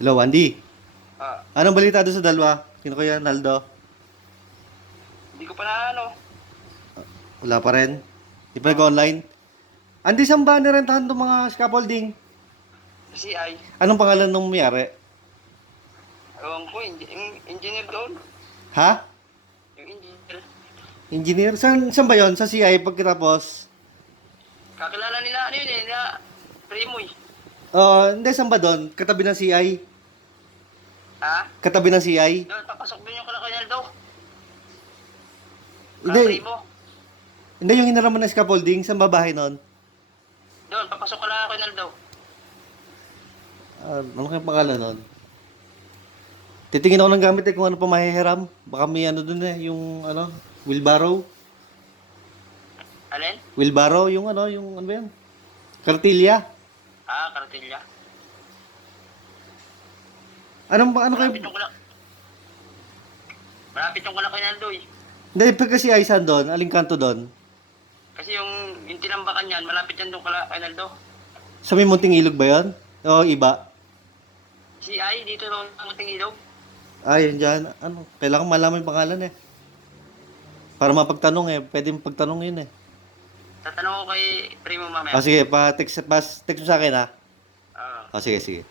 Hello, Andy. Ah, Anong balita doon sa dalawa? Sino kaya, Naldo? hindi ko pa na ano. Wala pa rin. Di pa Ah, nag-online. Andy, saan ba nirentahan itong mga scaffolding? kasi ay, Anong pangalan nung mayari? ewan ko, engineer doon. Ha? Yung engineer. Engineer? Saan ba yon? Sa CI pagkatapos? Kakilala nila ano yun eh, na Primoy. Hindi, saan ba doon? Katabi ng CI? Ha? Katabi ng CI? Doon, papasok doon yung kalakanyal daw. Ka Hindi, Primo. hindi yung hinaraman ng scaffolding. Saan ba bahay nun? Doon, papasok kalakanyal daw. Ano kayong pangalan nun? Titingin ako ng gamit kung ano pa mahihiram. Baka may ano dun yung ano, wheelbarrow. Alin? Wheelbarrow, yung ano ba yan? Kartilya. Ah, kartilya. Ano kayo? Malapit yung kalakanyal doon eh. Hindi, pagka si Aisan doon, aling kanto doon? Kasi yung tinambakan yan, malapit yan doon kalakanyal daw. Sa may munting ilog ba yun? O iba? Si ay, dito doon ang ating ilog. Yun dyan. Ano, kailangan malaman yung pangalan eh. Para mapagtanong eh. Pwede mapagtanong yun eh. Tatanong ko kay Primo mamaya. Sige, text mo sa akin ha. Ah. Sige, sige.